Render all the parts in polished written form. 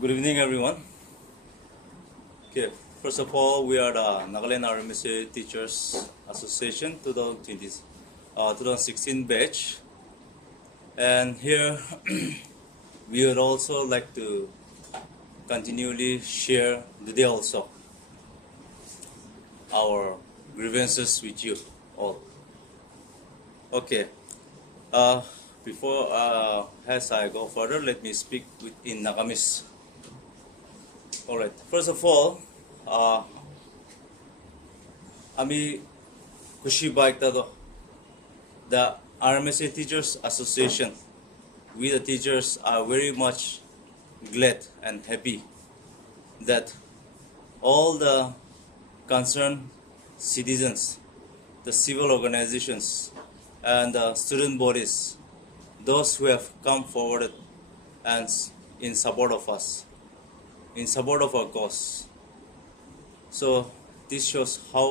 Good evening, everyone. Okay, first of all, we are the Nagaland RMSA Teachers Association 2016 batch, and here we would also like to continually share today also our grievances with you all. Okay, before as I go further, let me speak in Nagamis. Alright, first of all, আমি খুশি বাইকটা the RMSA Teachers Association, we the teachers are very much glad and happy that all the concerned citizens, the civil organizations, and the student bodies, those who have come forward and in support of us, in support of our cause. So this shows how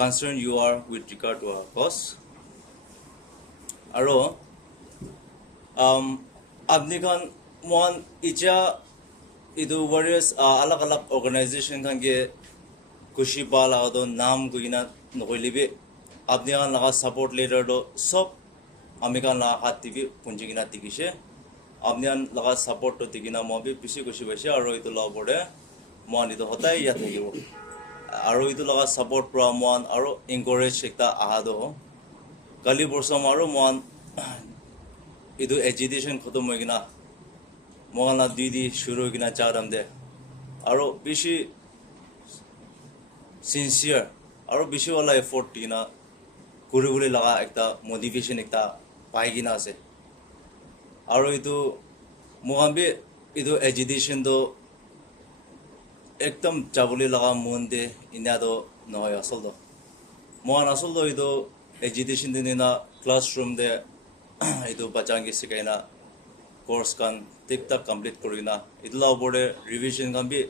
concerned you are with regard to our cause. Aro apni khan mon icha idu various alag organization khan ge kushi pala do naam guina noilibe apni khan laga support leader do sob ami khan la hat tv punjigina tikise apni khan laga support to tikina mo bi bisi kushi baise aro itu la bode mon itu hotai ya thakibo aro itu laga support pro mon aro encourage ekta ahado kali borsam aro mon itu agitation khotom hoigina mohana didi shuru hoigina charam de aro bisi sincere aro bisi wala effort tina kuribole laga ekta motivation ekta paigina ase aro itu mohambe itu agitation do ekdam jabuli laga monde ina do noy asol do mohan asol do itu agitation dinina classroom de itu bachangi sikaina course kan tiktak complete korina itla bode revision kan bi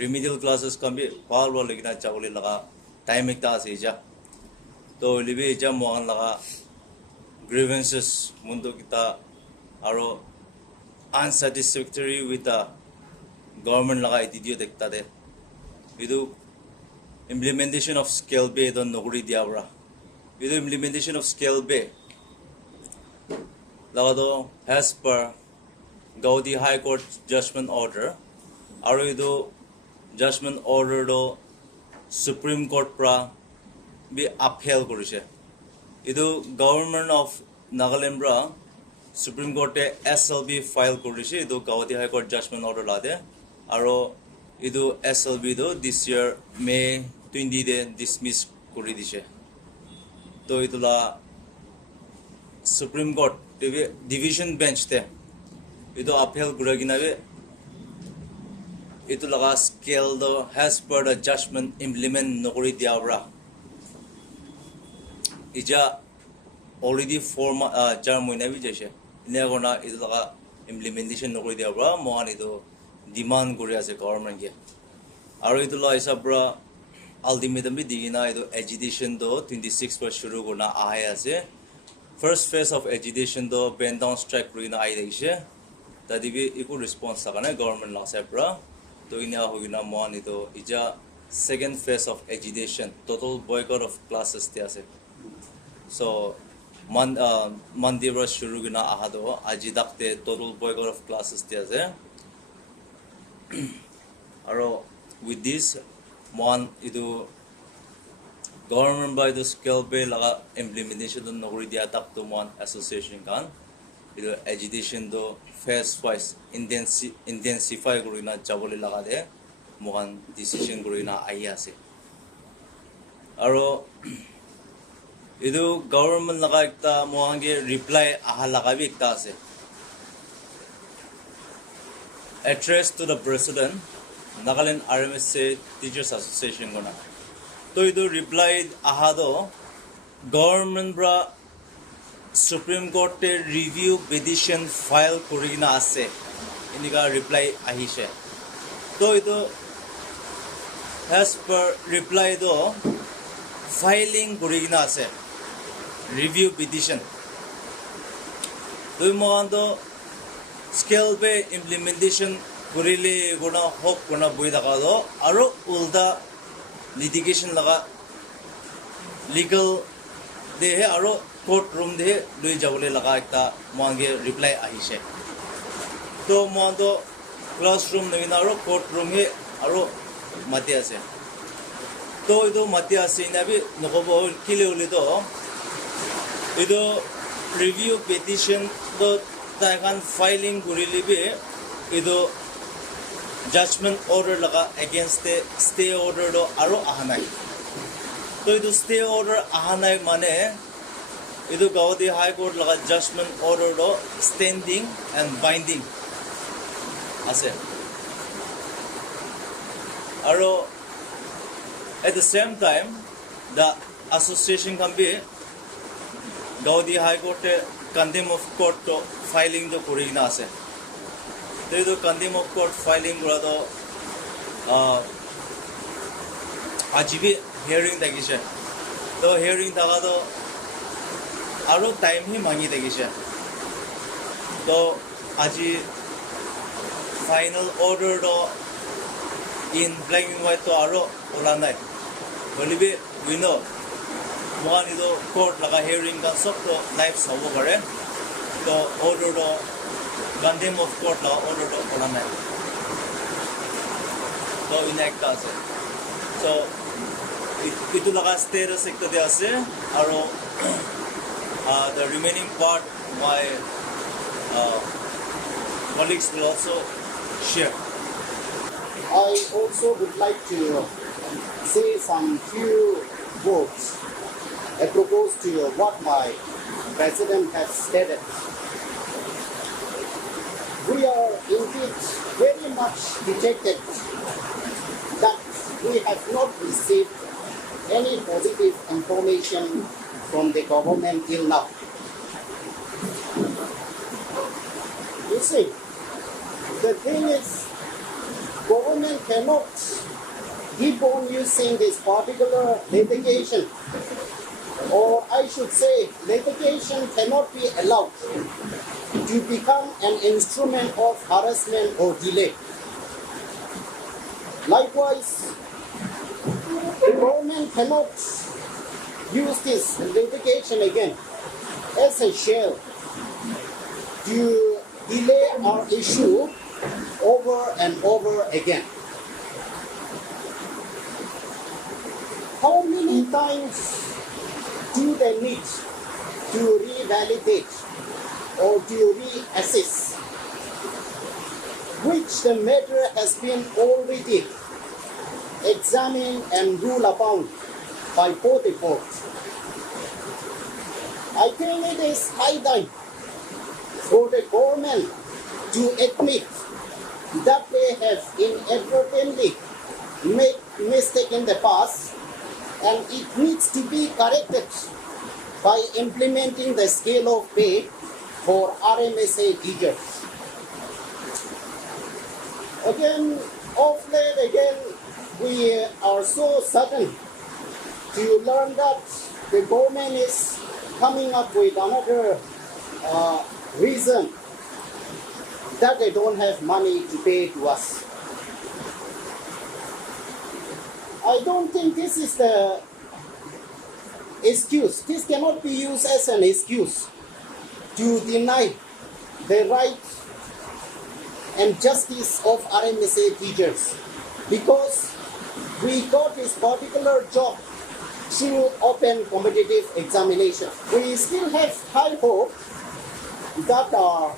remedial classes kan bi bal bal legina jabuli laga time ekta ase ja to libe ja mohan laga grievances mundo kita aro unsatisfactory with the government laga attitude ekta de idu implementation of scale be don nogri diabra idu implementation of scale be laga do as per Gauhati High Court judgment order aro idu judgment order do Supreme Court pra be upheld korise idu government of Nagaland bra Supreme Court SLB file korise idu Gauhati High Court judgment order lade aro idu SLB do this year May 20 de dismiss kori dise to itula Supreme Court division bench te idu upheld kuragina be itu laga scale do as per the judgment implement nokori diabra ija already form jar moina bi jese ine gona itu laga implementation nokori diabra mohan itu demand kori ase government ge aro itu la isabra ultimatum bi digina itu agitation do 26 par shuru korna ahe ase first phase of agitation do bend down strike korina ai deise tadibi iku response sakana government la sabra to ina hogina mon itu ija second phase of agitation total boycott of classes te ase so mandira shuru gina ahado ajidakte total boycott of classes te ase aro with this mon itu government by the scale be laga implementation do nogri dia tak to mon association kan itu agitation do phase wise intensify gorina jabole laga de mohan decision gorina ai ase aro itu government laga ekta mohan ge reply aha laga bi ekta ase address to the president Nagaland RMSA Teachers Association gona to idu reply ahado government bra Supreme Court te review petition file korina ase inika reply ahise to idu as per reply do filing korina ase review petition to mohan do scale be implementation kurili guna hok guna bui daga do aro ulda litigation laga legal de he aro court room de lui jabole laga ekta mange reply ahise to mondo classroom de aro court room he aro mati ase to ido mati ase nabi nokobo kile uli do ido review petition do taikan filing kurili be ido judgment order laga against the stay order do aro ahanai to ido stay order ahanai mane ido Gauhati High Court laga judgment order do standing and binding ase aro at the same time the association can be Gauhati High Court contempt of court to filing do kurina ase to ido contempt of court filing gura do ajibi hearing dagise to hearing daga do aro time hi mangi dagise to aji final order do in black and white to aro ulanai bolibe we know mohan ido court laga hearing kan sob to live sabo kare to order do contempt of court laga order do ulanai to enact ase so itu laga status ekta de ase aro the remaining part my colleagues will also share. I also would like to say some few words apropos to what my president has stated. We are indeed very much dejected that we have not received any positive information from the government till now. You see, the thing is, government cannot keep on using this particular litigation, or I should say litigation cannot be allowed to become an instrument of harassment or delay. Likewise, the government cannot use this litigation again as a shell to delay our issue over and over again. How many times do they need to revalidate or to reassess, which the matter has been already examined and ruled upon by both the courts? I think it is high time for the government to admit that they have inadvertently made mistake in the past, and it needs to be corrected by implementing the scale of pay for RMSA teachers. Again, of late, we are so certain to learn that the government is coming up with another reason that they don't have money to pay to us. I don't think this is the excuse. This cannot be used as an excuse to deny the right and justice of RMSA teachers, because we got this particular job through open competitive examination. We still have high hope that our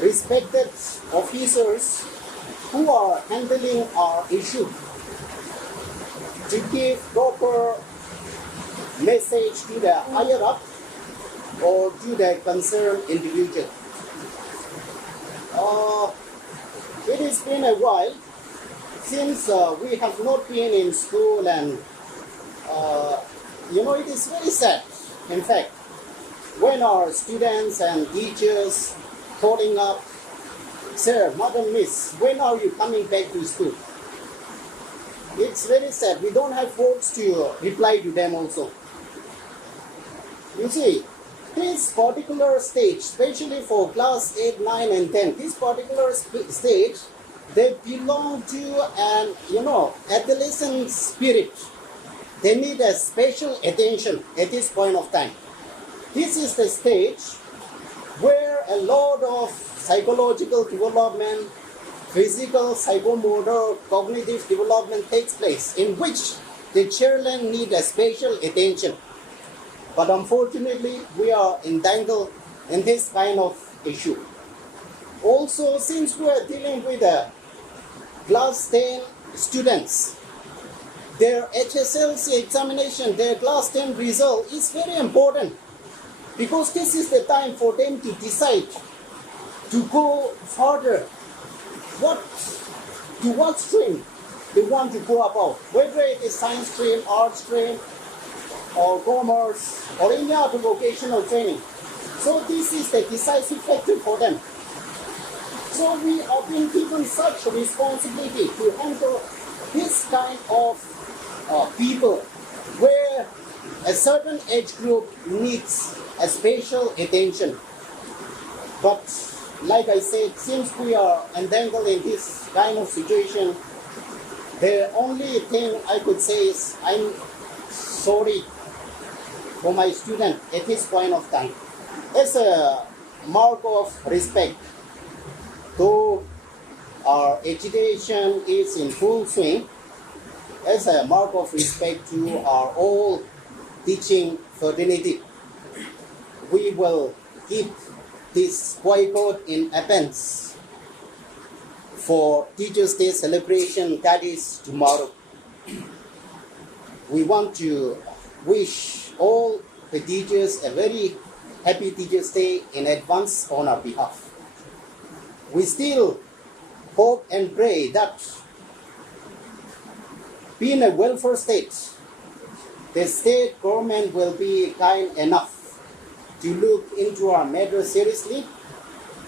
respected officers who are handling our issue to give proper message to the higher up or to the concerned individual. It has been a while since we have not been in school, and it is very sad, in fact, when our students and teachers calling up, "Sir, Madam Miss, when are you coming back to school?" It's very sad. We don't have words to reply to them also. You see, this particular stage, especially for class 8, 9, and 10, this particular stage, they belong to an, adolescent spirit. They need a special attention at this point of time. This is the stage where a lot of psychological development, physical, psychomotor, cognitive development takes place, in which the children need a special attention. But unfortunately, we are entangled in this kind of issue. Also, since we are dealing with class 10 students, their HSLC examination, their class 10 result is very important, because this is the time for them to decide to go further. To what stream they want to go about, whether it is science stream, art stream, or commerce, or any other vocational training. So this is the decisive factor for them. So we are being given such a responsibility to handle this kind of people, where a certain age group needs a special attention. But like I said, since we are entangled in this kind of situation, the only thing I could say is I'm sorry for my student at this point of time. As a mark of respect, though our agitation is in full swing, as a mark of respect to our all teaching fraternity, we will keep this boycott in abeyance for Teachers' Day celebration, that is tomorrow. We want to wish all the teachers a very happy Teachers' Day in advance on our behalf. We still hope and pray that, being a welfare state, the state government will be kind enough to look into our matter seriously,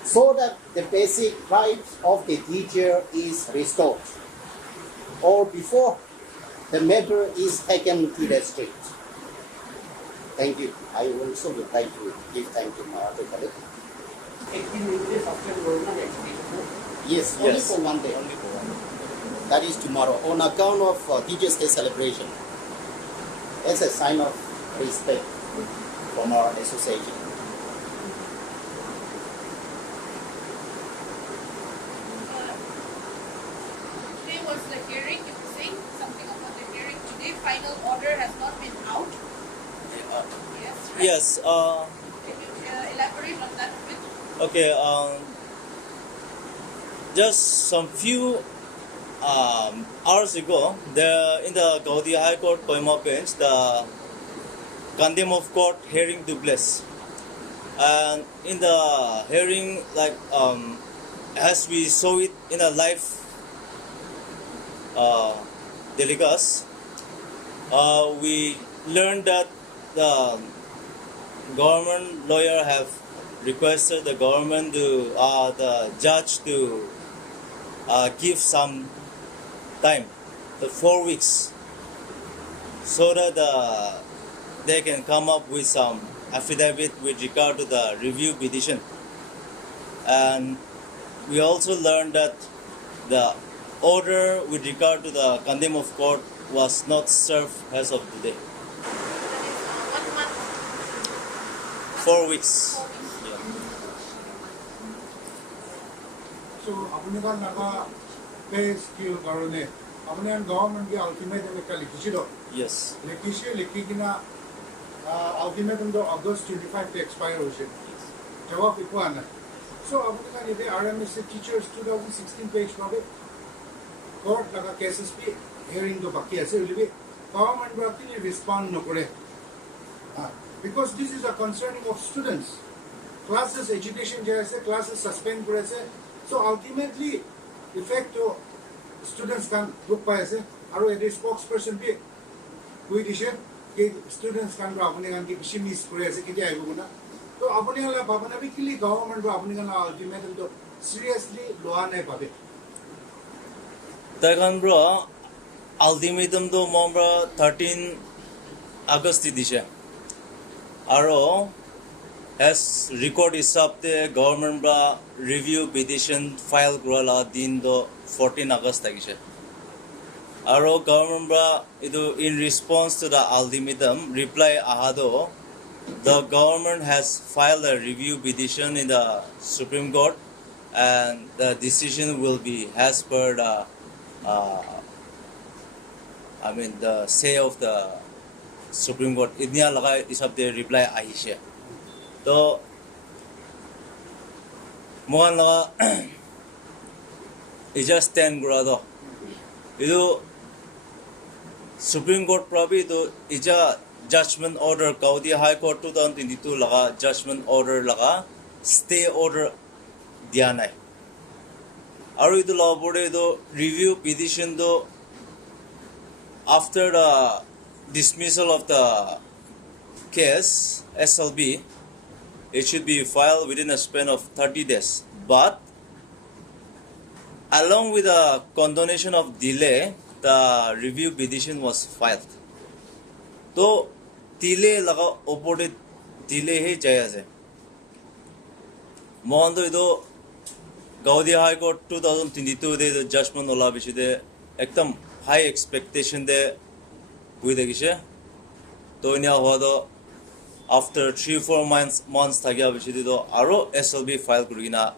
so that the basic rights of the teacher is restored, or before the matter is taken to the street. Thank you. I also would like to give thanks to my other colleague. Yes, only for one day. Only for one day. That is tomorrow, on account of Teachers' Day celebration, as a sign of respect from our association. Today was the hearing. You were saying something about the hearing today. Final order has not been out. Yes. Right? Yes. Can you elaborate on that a bit? Okay. Just some few hours ago, in the Gauhati High Court Kohima bench, the condemn of court hearing took place. And in the hearing, as we saw it in a live telecast, we learned that the government lawyer have requested the government to the judge to give some time, the 4 weeks, so that they can come up with some affidavit with regard to the review petition. And we also learned that the order with regard to the condemn of court was not served as of today. 1 month. 4 weeks. So, apunikan naga pay skill karone, apunikan government ki ultimatum ekta likhichido. Yes. Likhikina ultimatum to August 25 to expire hoise. Jawab ekku ana. So, apunikan ite RMSA Teachers 2016 page pabe. Court laga cases pi hearing to baki ase ulibi government actually respond nokore. Because this is a concerning of students. Classes education jaise, classes suspend korese. So ultimately, effect to students can look by say, aru a spokesperson be who dishe कि students can go apne kan ki kishi miss kore ase kiti aibu na to apne la babana bi kili government ro apne kan ultimately to seriously loa nai pabe Takan bro, ultimatum to membra 13 August dishe. Aro as record hisabte government ba review petition file kurala din do 14 August tagise. Aro government ba idu in response to the ultimatum reply ahado, the government has filed a review petition in the Supreme Court and the decision will be as per the the say of the Supreme Court. Idnia laga isabte reply ahishe. So mohan laga ija stand gurado. Idu Supreme Court prabi to ija judgment order Gauhati High Court 2022 laga judgment order laga stay order diya nai. Aru idu law board idu review petition do after the dismissal of the case SLB, it should be filed within a span of 30 days. But along with the condonation of delay, the review petition was filed. So delay laga opposite delay he jaya se. Mohanto ido Gauhati High Court 2022 de judgment ola bishide ekdam high expectation de hui degishe. To inya hodo after 3-4 months tagya bishide do aro SLB file kurigina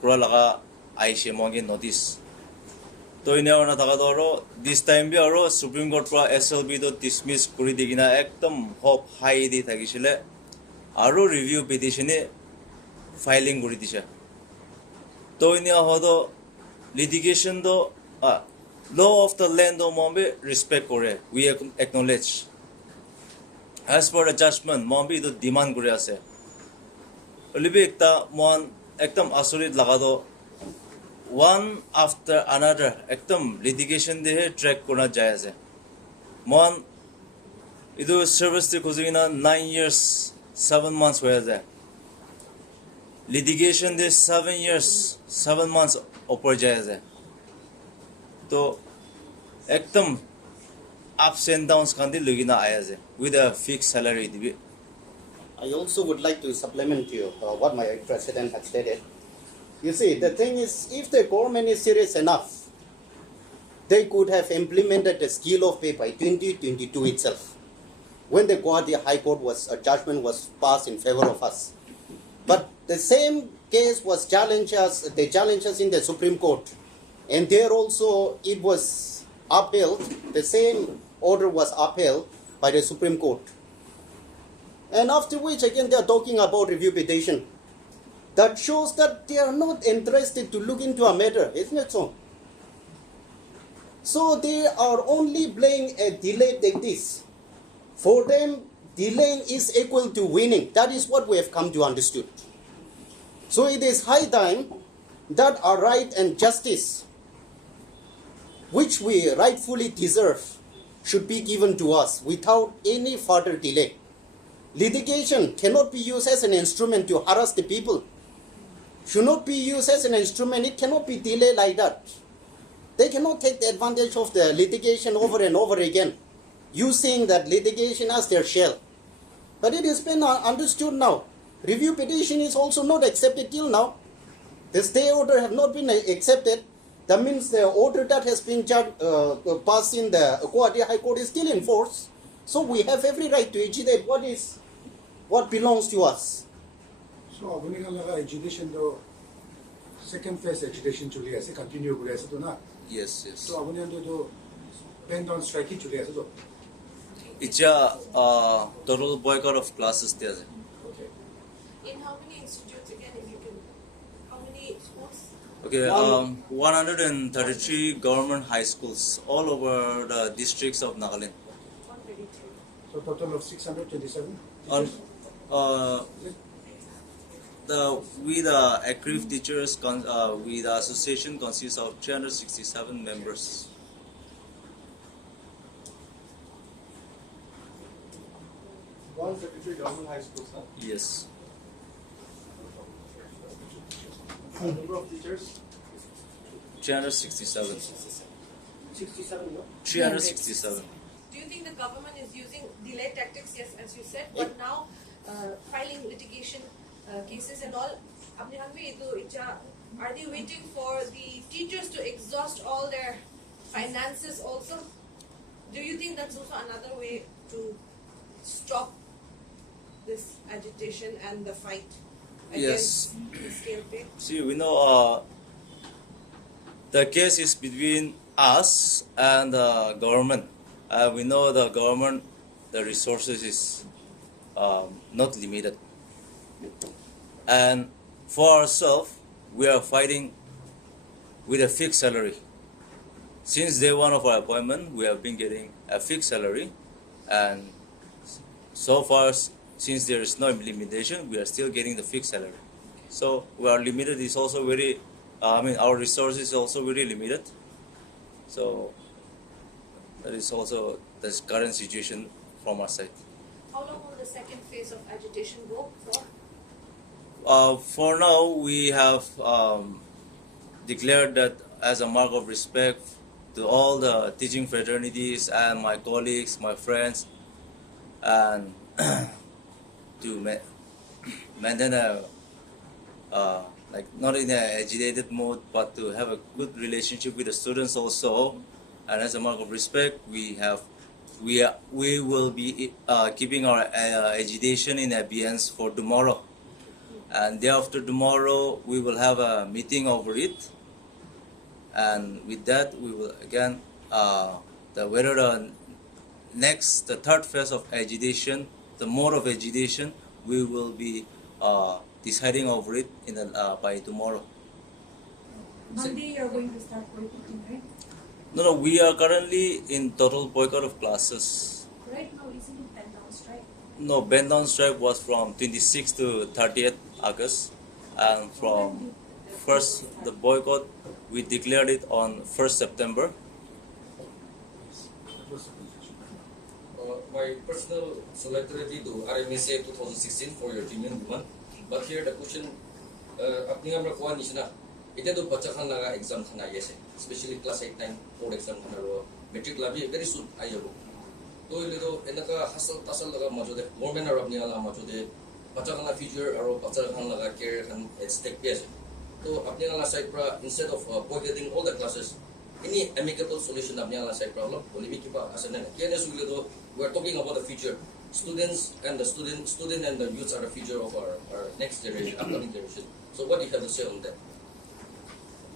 kura laga aishe monge notice. To inya ona taga do this time bi aro Supreme Court pra SLB do dismiss kuri digina ekdam hope high di tagishile aro review petition e filing kuri disha. To inya hodo litigation do law of the land do mombe respect kore, we acknowledge. As for the judgment, mombe do demand kore ase. Libi ekta mon ekdam asolit lagado one after another ekdam litigation de track kona jaya ase. Mon idu service de khojina 9 years 7 months hoya ase. Litigation de 7 years 7 months upar jaya ase. So, ekdam ups and downs kandi lugina aya with a fixed salary. I also would like to supplement you what my president had stated. You see, the thing is, if the government is serious enough, they could have implemented the scale of pay by 2022 itself, when the Gauhati High Court a judgment was passed in favor of us. But the same case was challenged in the Supreme Court. And there also it was upheld, the same order was upheld by the Supreme Court. And after which again they are talking about review petition. That shows that they are not interested to look into a matter, isn't it so? So they are only playing a delay tactics. For them, delaying is equal to winning. That is what we have come to understand. So it is high time that our right and justice, which we rightfully deserve, should be given to us without any further delay. Litigation cannot be used as an instrument to harass the people. Should not be used as an instrument. It cannot be delayed like that. They cannot take the advantage of the litigation over and over again, using that litigation as their shell. But it has been understood now. Review petition is also not accepted till now. The stay order have not been accepted. That means the order that has been passed in the Gauhati High Court is still in force. So we have every right to agitate what belongs to us. So abuni ka laga agitation do second phase agitation chuli ase continue kuri ase to na. Yes. So abuni ando do pen down strike chuli ase to. It's a total boycott of classes there. Okay. In how many institutes again, if you can, how many schools? Okay, 133 government high schools all over the districts of Nagaland. 133. So total of 627 On, teachers? we the aggrieved teachers, we the association consists of 367 members. 133 government high schools, huh? Yes. Number of teachers? 367. 67, no? 367. Do you think the government is using delay tactics? Yes, as you said, but now filing litigation cases and all. Are they waiting for the teachers to exhaust all their finances also? Do you think that's also another way to stop this agitation and the fight against the scale pay? See, we know the case is between us and the government. We know the government, the resources is not limited. And for ourselves, we are fighting with a fixed salary. Since day one of our appointment, we have been getting a fixed salary, and so far, since there is no implementation, we are still getting the fixed salary. So we are limited. Is also very, our resources is also very limited. So that is also the current situation from our side. How long will the second phase of agitation go for? For now, we have declared that as a mark of respect to all the teaching fraternities and my colleagues, my friends, and to maintain a not in an agitated mode, but to have a good relationship with the students also. And as a mark of respect, we will be keeping our agitation in abeyance for tomorrow. And day after tomorrow, we will have a meeting over it. And with that, we will again, whether the third phase of agitation, the mode of agitation, we will be deciding over it by tomorrow. Monday you're going to start boycotting, right? No, we are currently in total boycott of classes. Right now, isn't it bend down strike? No, bend down strike was from 26th to 30th August, and from the boycott, we declared it on 1st September. My personal solidarity to RMSA 2016 for your genuine demand. But here the question, apni amra kuan nisna, ite to bacha khan laga exam khana yes, especially class 8 9 board exam khana ro metric labi very soon ayabo. To ile to enaka hasal tasal laga majode government ar apni ala majode bacha khana future aro bacha khan laga career khan at stake yes. So apni ala side pra instead of boycotting all the classes, any amicable solution apni ala side pra lo bolimi kipa asana kene sule to we are talking about the future. Students and the student and the youths are the future of our next generation, upcoming generation. So what do you have to say on that?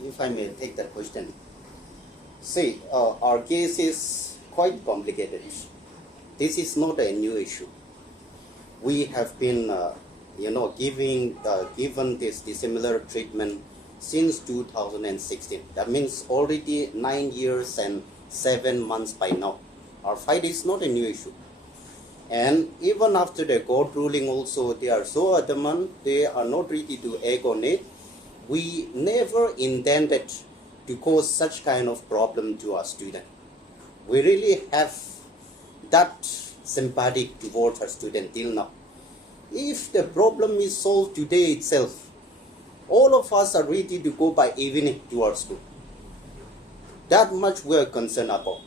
If I may take that question. See, our case is quite complicated. This is not a new issue. We have been, given this dissimilar treatment since 2016. That means already 9 years and 7 months by now. Our fight is not a new issue. And even after the court ruling also, they are so adamant, they are not ready to act on it. We never intended to cause such kind of problem to our student. We really have that sympathy towards our student till now. If the problem is solved today itself, all of us are ready to go by evening to our school. That much we are concerned about.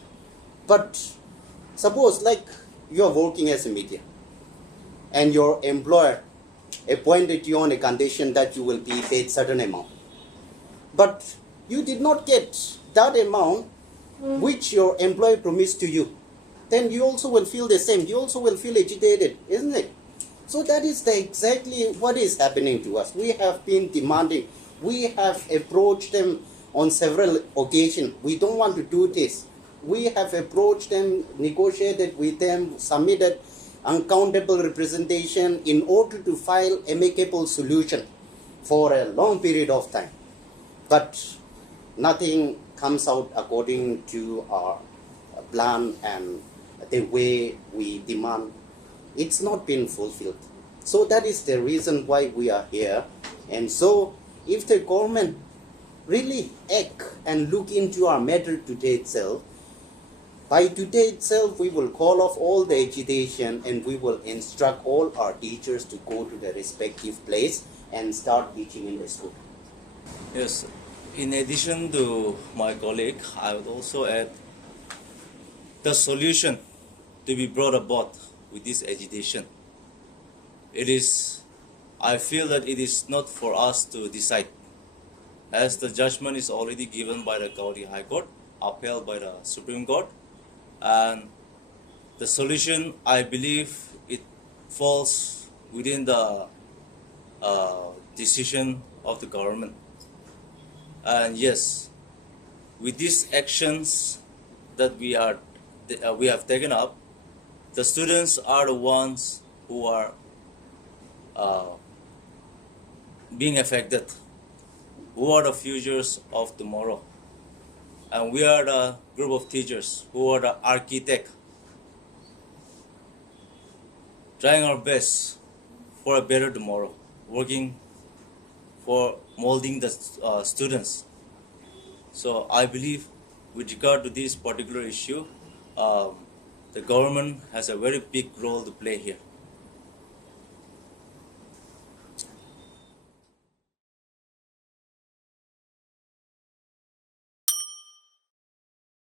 But suppose like you are working as a media and your employer appointed you on a condition that you will be paid certain amount. But you did not get that amount which your employer promised to you. Then you also will feel the same. You also will feel agitated, isn't it? So that is exactly what is happening to us. We have been demanding. We have approached them on several occasions. We don't want to do this. We have approached them, negotiated with them, submitted uncountable representation in order to file amicable solution for a long period of time. But nothing comes out according to our plan and the way we demand. It's not been fulfilled. So that is the reason why we are here. And so if the government really act and look into our matter today itself, by today itself, we will call off all the agitation and we will instruct all our teachers to go to the respective place and start teaching in the school. Yes, in addition to my colleague, I would also add the solution to be brought about with this agitation I feel that it is not for us to decide, as the judgment is already given by the Gauhati High Court, upheld by the Supreme Court, and the solution, I believe, it falls within the decision of the government. And yes, with these actions that we have taken up, the students are the ones who are being affected, who are the futures of tomorrow. And we are the group of teachers who are the architect, trying our best for a better tomorrow, working for molding the students. So I believe with regard to this particular issue, the government has a very big role to play here.